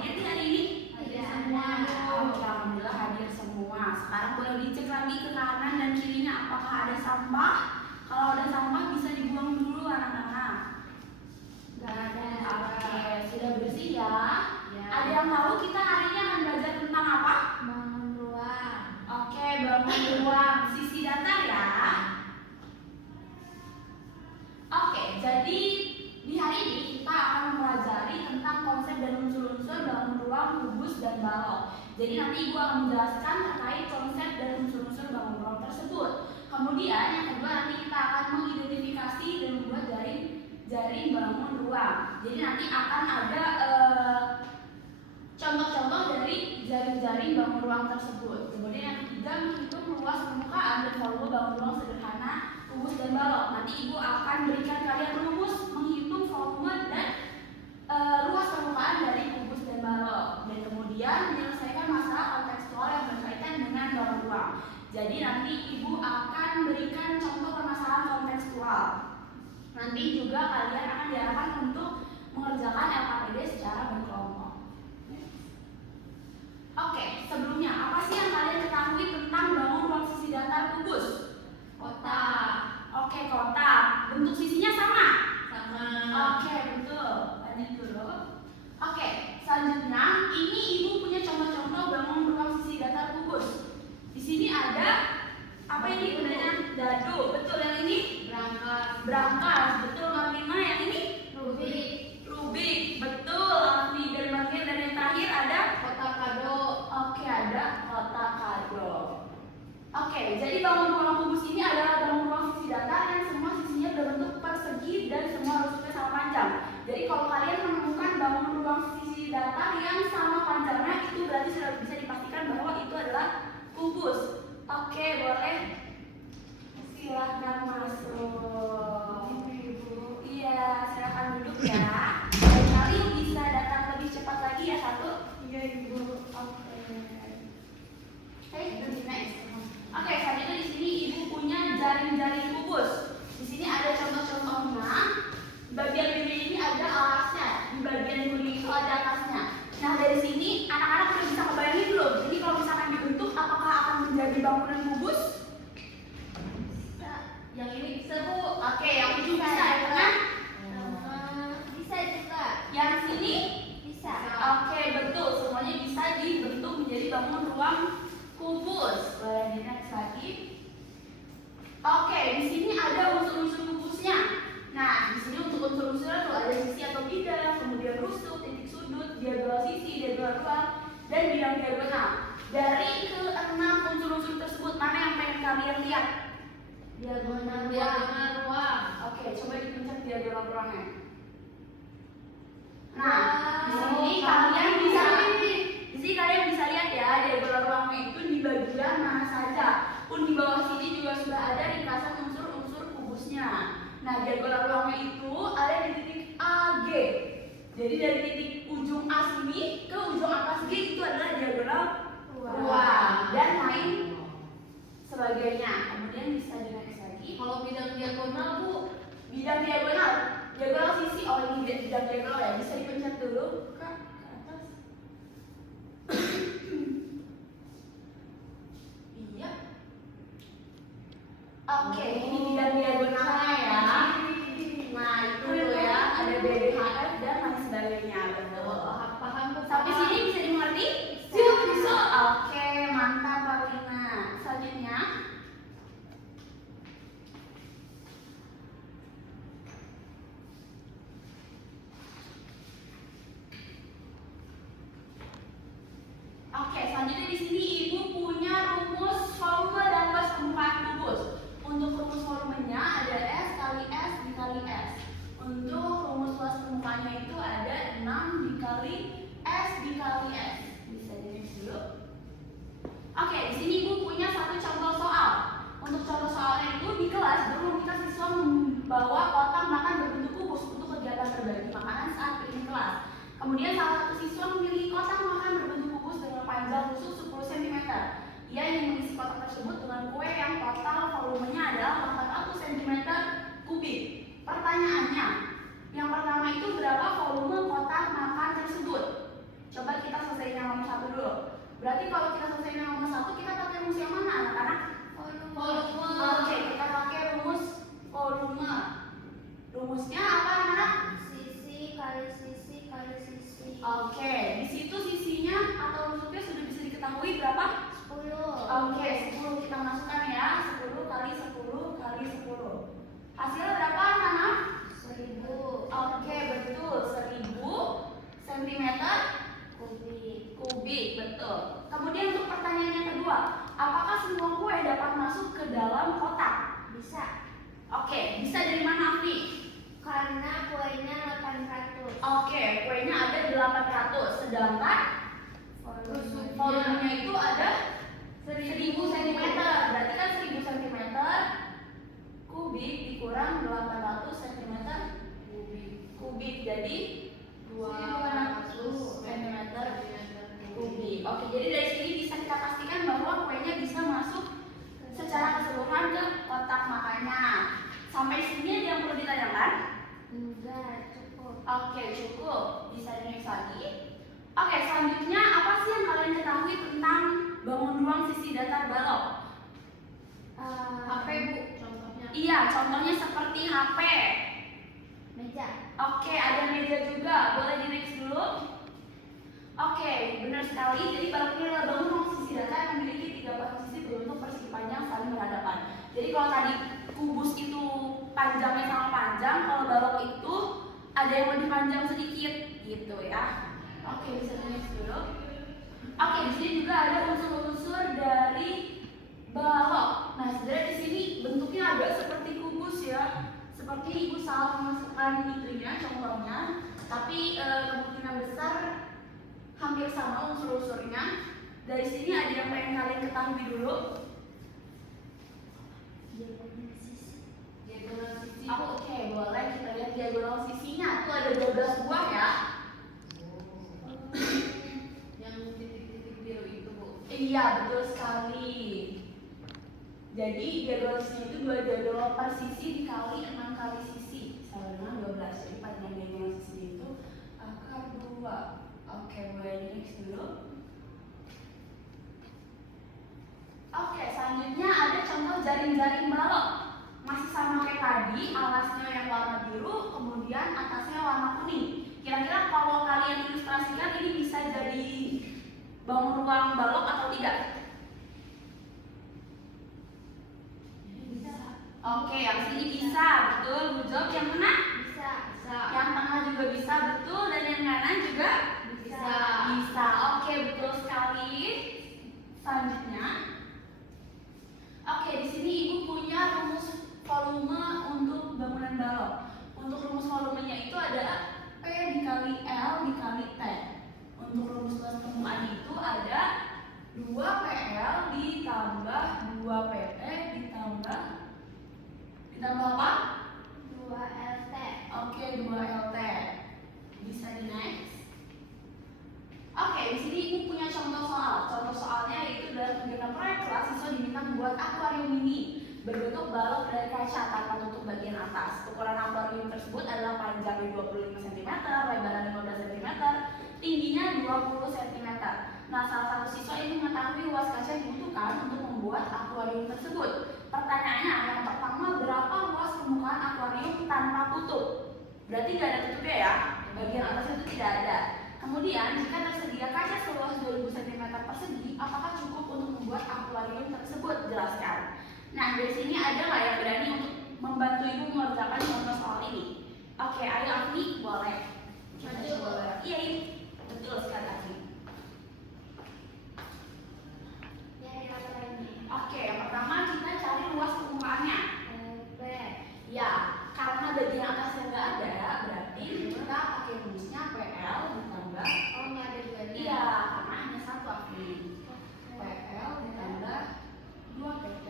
hadir di hari ini? Hadir semua. Oke, alhamdulillah hadir semua. Sekarang boleh dicek lagi ke kanan dan kirinya apakah ada sampah. Kalau ada sampah bisa dibuang dulu anak-anak. Gak ada. Oke, sudah bersih ya? Ya. Ada yang tahu kita hari ini akan belajar tentang apa? Bangun ruang. Oke, bangun ruang sisi datar ya. Oke, jadi di hari ini kita akan mempelajari tentang konsep dan unsur-unsur bangun ruang, kubus, dan balok. Jadi nanti Ibu akan menjelaskan terkait konsep dan unsur-unsur bangun ruang tersebut. Kemudian yang kedua nanti kita akan mengidentifikasi dan membuat jaring bangun ruang. Jadi nanti akan ada contoh-contoh dari jaring-jaring bangun ruang tersebut. Kemudian yang ketiga menghitung luas permukaan dan volume bangun ruang sederhana, kubus dan balok. Nanti Ibu akan berikan kalian rumus menghitung volume dan luas permukaan dari kubus dan balok. Dan kemudian menyelesaikan masalah kontekstual yang berkaitan dengan bangun ruang. Jadi nanti Ibu akan berikan contoh permasalahan kontekstual. Nanti juga kalian akan diarahkan untuk mengerjakan LKPD secara berkelompok. Oke, sebelumnya apa sih yang kalian ketahui tentang bangun ruang sisi datar kubus? Kotak. Oke, kotak. Bentuk sisinya sama? Sama. Oke, betul. Lanjut dulu. Oke, selanjutnya ini Ibu punya contoh-contoh bangun ruang sisi datar kubus. Di sini ada apa ini gunanya? Dadu. Betul, yang ini? Brankas. Betul, Marlina. Yang ini? Rubik. Betul, Alfi dan Marlina. Dan yang terakhir ada? Kotak kado. Oke, ada kotak kado. Oke, jadi bangun ruang kubus ini adalah bangun ruang sisi datar yang semua sisinya berbentuk persegi dan semua rusuknya sama panjang. Jadi kalau kalian menemukan bangun ruang sisi datar yang sama panjangnya, itu berarti sudah bisa dipastikan bahwa itu adalah kubus. Oke, boleh. Silahkan masuk. Iya, silahkan duduk ya. Lain kali bisa datang lebih cepat lagi ya, satu. Iya, Ibu. Oke. Lebih nice. Oke, selanjutnya di sini Ibu punya jaring-jaring kubus. Di sini ada contoh-contohnya. Bagian ini ada alasnya, di bagian kuning itu ada atasnya. Nah, dari sini anak-anak udah bisa ngebayangin belum? Jadi kalau misalkan dibentuk, apakah akan menjadi bangunan kubus? Bisa. Yang ini bisa, Bu. Oke, yang ini bisa ya, tengah? Bisa juga. Yang sini? Bisa. Oke, betul. Semuanya bisa dibentuk menjadi bangun ruang kubus. Boleh di next lagi. Oke, di sini ada unsur-unsur kubusnya. Nah, di sini untuk unsur-unsurnya tuh ada sisi atau bidang, kemudian rusuk, titik sudut, diagonal sisi, diagonal ruang, dan bidang diagonal. Dari ke-6 unsur-unsur tersebut, mana yang pengen kalian lihat? Diagonal ruang. Oke, coba dipencet diagonal ruangnya. Nah, di sini kalian bisa lihat ya, diagonal ruangnya itu di bagian mana saja. Pun di bawah sini juga sudah ada ringkasan unsur-unsur kubusnya. Nah, diagonal ruangnya itu ada di titik AG. Jadi dari titik ujung A sini ke ujung atas G itu adalah diagonal ruang dan lain sebagainya. Kemudian bisa di-next lagi. Kalau bidang diagonal, Bu. Bidang diagonal sisi. Oh, ini bidang diagonal ya. Bisa dipencet dulu ke atas. Iya. Oke, ini bidang diagonalnya ya. Nah, itu tuh ya, ada BDHF dan lain sebagainya. Betul. Paham, Bu. Sampai sini bisa dimengerti? Bisa. Oke, mantap Paulina. Selanjutnya. Oke, selanjutnya di sini Ibu punya rumus volume dan luas permukaan kubus. Untuk rumus volumenya ada S kali S dikali S. Untuk rumus luas permukaannya itu ada 6 dikali S dikali S. Bisa di-next dulu. Oke, di sini Ibu punya satu contoh soal. Untuk contoh soalnya itu di kelas dulu kita siswa membawa kotak makan berbentuk kubus untuk kegiatan berbagi makanan saat bermain kelas. Kemudian salah satu siswa memilih kotak makan berbentuk kubus dengan panjang rusuk 10 cm. Ia ingin mengisi kotak tersebut dengan kue yang total volumenya adalah 400 cm kubik. Pertanyaannya, yang pertama itu berapa volume kotak makan tersebut? Coba kita selesaiin yang nomor 1 dulu. Berarti kalau kita selesaiin yang nomor 1, kita pakai rumus yang mana anak-anak? Volume. Oke, kita pakai rumus volume. Rumusnya apa anak-anak? Sisi kali sisi kali sisi. Oke, di situ sisinya atau rusuknya sudah bisa diketahui berapa? 10. Oke, 10 kita masukkan ya. 10 kali 10 kali 10. Hasilnya berapa anak-anak? 1000 Oke, betul. 1000 cm kubik, betul. Kemudian untuk pertanyaan yang kedua, apakah semua kue dapat masuk ke dalam kotak? Bisa. Oke, bisa dari mana Afni? Karena kuenya 800. Oke, kuenya ada 800, sedangkan volumenya itu ada 1000 cm. Berarti kan 1000 cm kubik dikurang 800 cm kubik, jadi 200 cm kubik. Oke, jadi dari sini bisa kita pastikan bahwa kuenya bisa masuk secara keseluruhan ke kotak makannya. Sampai sini ada yang perlu ditanyakan? Enggak, cukup. Oke, cukup. Bisa di-next lagi. Oke, selanjutnya apa sih yang kalian ketahui tentang bangun ruang sisi datar balok? HP Bu, contohnya. Iya, contohnya seperti HP. Meja. Oke, ada meja juga. Boleh di-next dulu? Oke, benar sekali. Jadi balok ini adalah bangun ruang sisi datar yang memiliki 3 posisi berbentuk persegi panjang saling berhadapan. Jadi kalau tadi kubus itu panjangnya sama panjang, kalau balok itu ada yang lebih panjang sedikit, gitu ya. Oke, bisa di-next dulu. Oke, di sini juga ada unsur-unsur dari balok. Nah, sebenarnya di sini bentuknya agak seperti kubus ya. Seperti ibu salah memasukkan itunya, contohnya. Tapi kemungkinan besar hampir sama unsur-unsurnya. Dari sini ada yang pengen kalian ketahui dulu. Diagonal sisi. Oke, boleh kita lihat diagonal sisinya. Tuh ada 12 buah ya. Yang titik-titik biru itu Bu. Iya, betul sekali. Jadi diagonal sisi itu 2 diagonal per sisi dikali 6 kali sisi sama dengan 12. Jadi panjang diagonal sisi itu akar 2. Oke, boleh di-next dulu. Oke, selanjutnya ada contoh jaring-jaring balok. Masih sama kayak tadi, alasnya yang warna biru, kemudian atasnya warna kuning. Kira-kira kalau kalian ilustrasikan ini bisa jadi bangun ruang balok atau tidak? Bisa. Oke, yang sini bisa, betul. Bu Job, yang mana? Bisa. Yang tengah juga bisa, betul. Dan yang kanan juga Bisa. bisa. Oke, betul sekali. Selanjutnya, oke, di sini ibu punya rumus volume untuk bangunan balok. Untuk rumus volumenya itu ada P dikali L dikali T. Untuk rumus luas permukaan itu ada 2PL ditambah 2PT ditambah apa? 2LT. Oke, 2LT. Bisa di next. Oke, di sini ibu punya contoh soal. Contoh soalnya yaitu dalam kegiatan proyek kelas siswa diminta membuat akuarium mini berbentuk balok dari kaca tanpa tutup bagian atas. Ukuran akuarium tersebut adalah panjangnya 25 cm, lebarnya 15 cm, tingginya 20 cm. Nah, salah satu siswa ini mengetahui luas kaca yang dibutuhkan untuk membuat akuarium tersebut. Pertanyaannya, yang pertama, berapa luas permukaan akuarium tanpa tutup? Berarti tidak ada tutupnya ya, bagian atas itu tidak ada. Kemudian, jika tersedia kaca seluas 2000 cm persegi, apakah cukup untuk membuat akuarium tersebut? Jelaskan. Nah, dari sini ada nggak yang berani untuk membantu ibu mengerjakan contoh soal ini? Oke, ayo Afni, boleh. Betul. Iya, betul sekali Afni. Ya, yang apa lagi? Oke, yang pertama kita cari luas permukaannya. B. Ya, karena bagian atasnya nggak ada, berarti kita pakai rumusnya PL ditambah. Oh, nggak ada duanya. Iya, karena hanya satu Afni. PL ditambah 2PT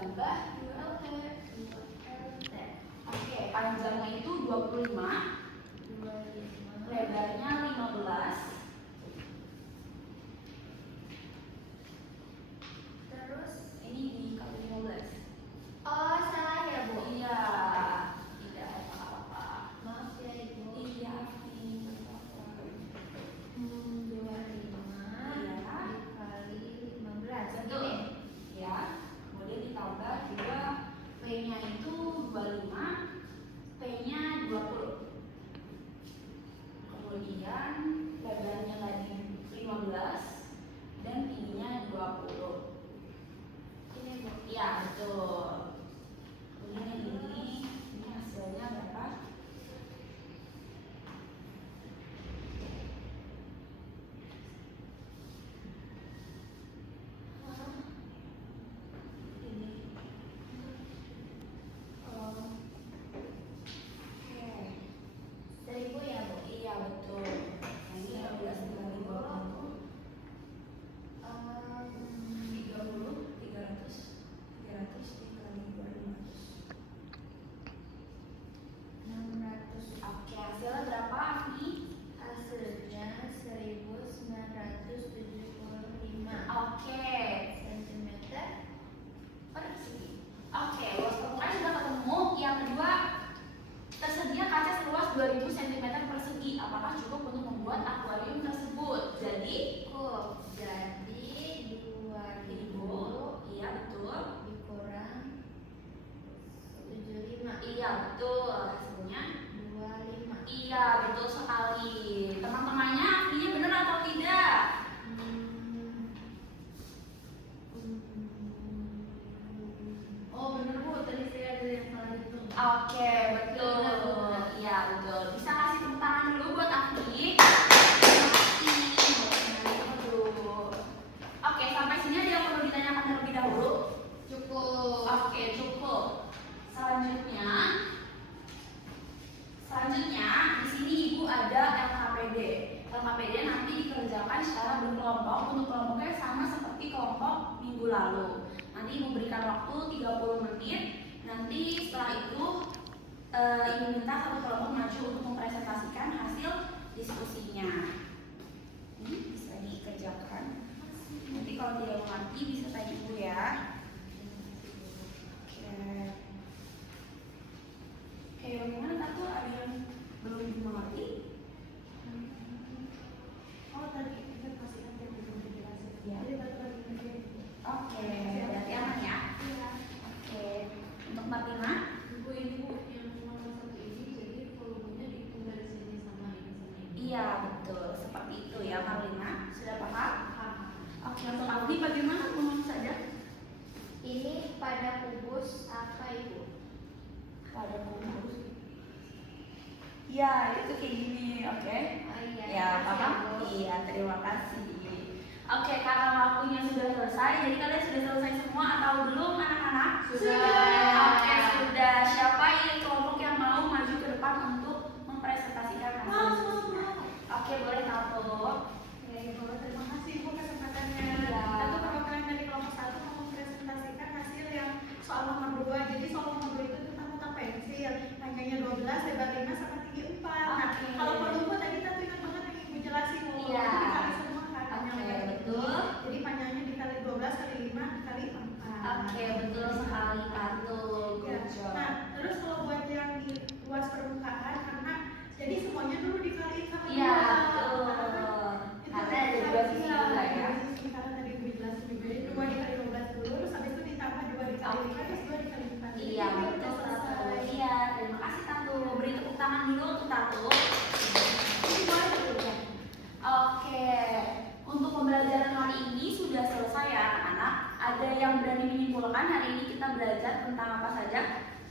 ditambah 2LT. Oke, panjangnya itu 25, lebarnya betul. Hasilnya 25. iya, betul sekali. Teman-temannya artinya benar atau tidak? Oh bener Bu, tadi saya ada yang salah itu. Oke, betul. Benar. Iya, betul. Bisa kasih tepuk tangan dulu buat Afni. Terima kasih. Aduh. Oke, sampai sini ada yang perlu ditanyakan terlebih dahulu? Cukup. Oke, cukup. Selanjutnya di sini Ibu ada LKPD. LKPD nanti dikerjakan secara berkelompok. Untuk kelompoknya sama seperti kelompok minggu lalu. Nanti Ibu berikan waktu 30 menit. Nanti setelah itu Ibu minta satu kelompok maju untuk mempresentasikan hasil diskusinya. Ini bisa dikerjakan. Nanti kalau tidak mengerti bisa tanya Ibu ya. Oke, bagaimana Tatu? Ada yang belum mengerti? Oh tadi kita kasih kan yang belum dijelasin. Ya. Jadi balik lagi. Oke, berarti aman ya? Iya. Oke, untuk Mbak Tina? Ibu ini Bu yang cuma satu ini jadi volumenya dihitung dari sini sama ini sama ini. Iya, betul. Seperti itu ya, Mbak Lina. Sudah paham? Paham. Oke, untuk Aldi bagaimana? Ngomong saja. Ini pada kubus apa Ibu? Pada kubus. Ya, itu kayak gini, oke? Oh iya. Ya, paham? Iya, terima kasih. Oke, karena waktunya sudah selesai, jadi kalian sudah selesai semua atau belum anak-anak? Sudah. Oke, sudah. Siapa yang kelompok yang mau maju ke depan untuk mempresentasikan hasil diskusinya? Oke, boleh Tato. Ya, Ibu, terima kasih Ibu kesempatannya. Iya. Tentu perwakilan dari kelompok 1 mau mempresentasikan hasil yang soal nomor 2. Jadi soal nomor 2 itu tentang kotak pensil. Panjangnya 12, lebar 5 sama tinggi 4. Nah, Oke. kalau volume tadi Tatu ingat banget yang Ibu jelasin volume Iya. itu dikali semua kan panjang Oke, lebar betul. Jadi panjangnya dikali 12 kali 5 dikali 4. Oke, betul sekali Tato. Ya. Good job. Nah, terus kalau buat yang di luas permukaan karena jadi semuanya dulu dikali sama Iya, 2. betul. Itu Karena ada dua sisi iya, juga ya. dua sisi, karena tadi Ibu jelasin juga. Jadi 2 dikali 12 dulu, terus habis itu ditambah 2 dikali 5, terus 2 dikali 4. Jadi Iya, udah betul Tato. selesai. Iya, terima kasih Tato. Beri tepuk tangan dulu untuk Tato. Ini boleh dulu ya? Oke, untuk pembelajaran hari ini sudah selesai ya anak-anak. Ada yang berani menyimpulkan hari ini kita belajar tentang apa saja?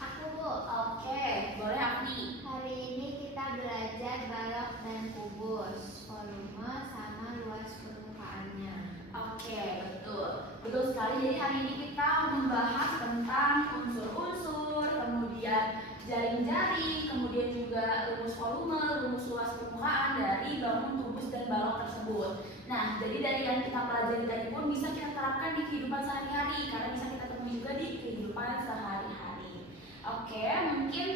Aku Bu. Oke, boleh Afni. Hari ini kita belajar balok dan kubus, volume sama luas permukaannya. Oke, betul. Betul sekali. Jadi hari ini kita membahas tentang unsur-unsur, kemudian jaring-jaring, kemudian juga rumus volume, rumus luas permukaan dari bangun kubus dan balok tersebut. Nah, jadi dari yang kita pelajari tadi pun bisa kita terapkan di kehidupan sehari-hari karena bisa kita temui juga di kehidupan sehari-hari. Oke, mungkin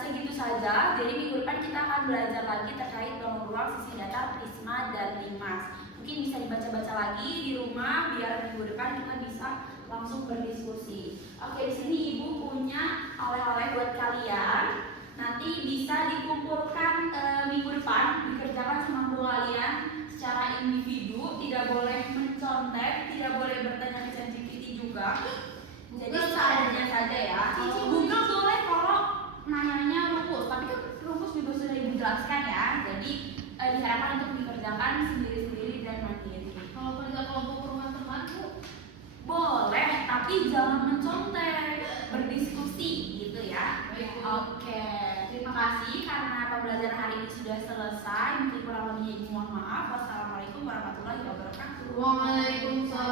segitu saja. Jadi minggu depan kita akan belajar lagi terkait bangun ruang, sisi datar, prisma, dan limas. Mungkin bisa dibaca-baca lagi di rumah biar minggu depan kita bisa langsung berdiskusi. Oke, di sini Ibu punya oleh-oleh buat kalian. Nanti bisa dikumpulkan minggu depan, dikerjakan sama guru kalian secara individu, tidak boleh mencontek, tidak boleh bertanya ke ChatGPT juga. Jadi Google seadanya saja ya. Google boleh kalau nanyanya rumus, tapi kan rumus juga sudah Ibu jelaskan ya. Jadi diharapkan untuk dikerjakan sendiri-sendiri dan mandiri. Kalau kerja kelompok rumah teman Bu, Boleh, tapi jangan mencontek, berdiskusi gitu ya. Baik, Bu. Oke, terima kasih karena pembelajaran hari ini sudah selesai. Mungkin kurang lebihnya Ibu mohon maaf. Wassalamualaikum warahmatullahi wabarakatuh. Waalaikumsalam.